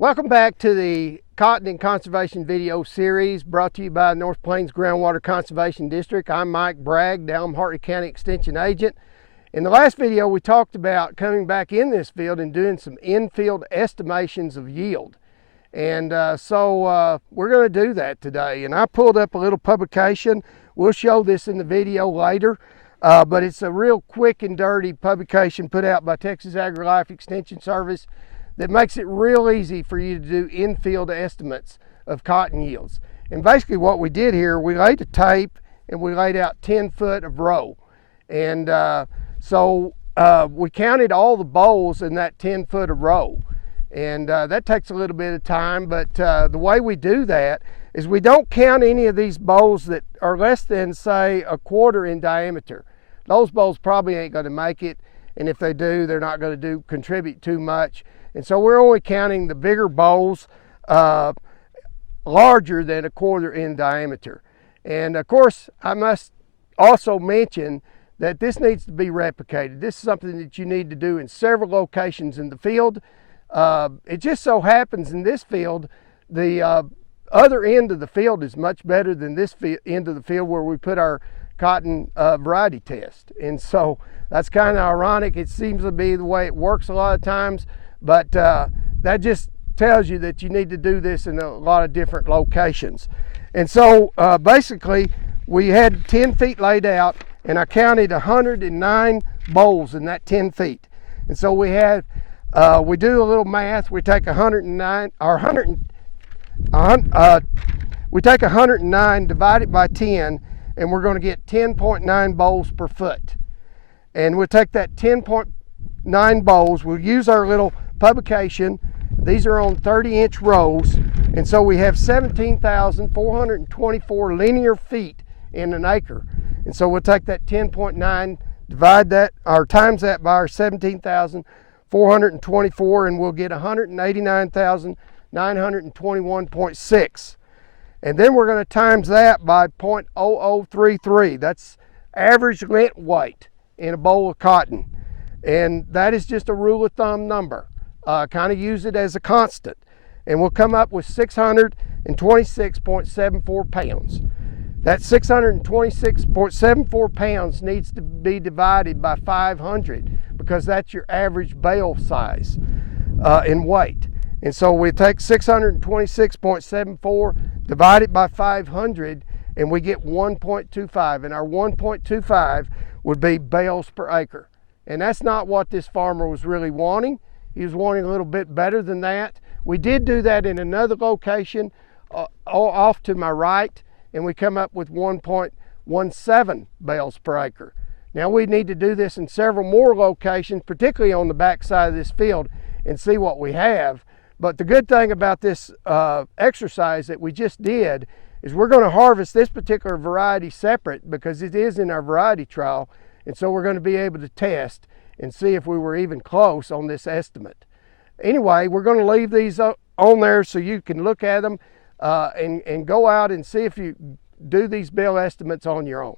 Welcome back to the Cotton and Conservation video series brought to you by North Plains Groundwater Conservation District. I'm Mike Bragg, Dallam Hartley County Extension Agent. In the last video, we talked about coming back in this field and doing some in-field estimations of yield. And so we're going to do that today. And I pulled up a little publication. We'll show this in the video later. But it's a real quick and dirty publication put out by Texas AgriLife Extension Service that makes it real easy for you to do in-field estimates of cotton yields. And basically what we did here, we laid a tape and we laid out 10 foot of row. And so we counted all the bolls in that 10 foot of row. And that takes a little bit of time, but the way we do that is we don't count any of these bolls that are less than, say, a quarter in diameter. Those bolls probably ain't going to make it, and if they do, they're not going to contribute too much. And so we're only counting the bigger bolls larger than a quarter in diameter. And of course, I must also mention that this needs to be replicated. This is something that you need to do in several locations in the field. It just so happens in this field, the other end of the field is much better than this end of the field where we put our cotton variety test. And so that's kind of ironic. It seems to be the way it works a lot of times. But that just tells you that you need to do this in a lot of different locations. And so basically we had 10 feet laid out, and I counted 109 bolls in that 10 feet. And so we do a little math. We take 109, we take 109, divide it by 10, and we're going to get 10.9 bolls per foot. And we'll take that 10.9 bolls, we'll use our little publication. These are on 30-inch rows, and so we have 17,424 linear feet in an acre. And so we'll take that 10.9, divide that, or times that by our 17,424, and we'll get 189,921.6. And then we're going to times that by 0.0033. That's average lint weight in a bowl of cotton. And that is just a rule of thumb number. Kind of use it as a constant. And we'll come up with 626.74 pounds. That 626.74 pounds needs to be divided by 500 because that's your average bale size in weight. And so we take 626.74, divide it by 500, and we get 1.25. And our 1.25 would be bales per acre. And that's not what this farmer was really wanting. He was wanting a little bit better than that. We did do that in another location off to my right, and we come up with 1.17 bales per acre. Now we need to do this in several more locations, particularly on the back side of this field, and see what we have. But the good thing about this exercise that we just did is we're going to harvest this particular variety separate because it is in our variety trial. And so we're going to be able to test and see if we were even close on this estimate. Anyway, we're going to leave these on there so you can look at them and go out and see if you do these bill estimates on your own.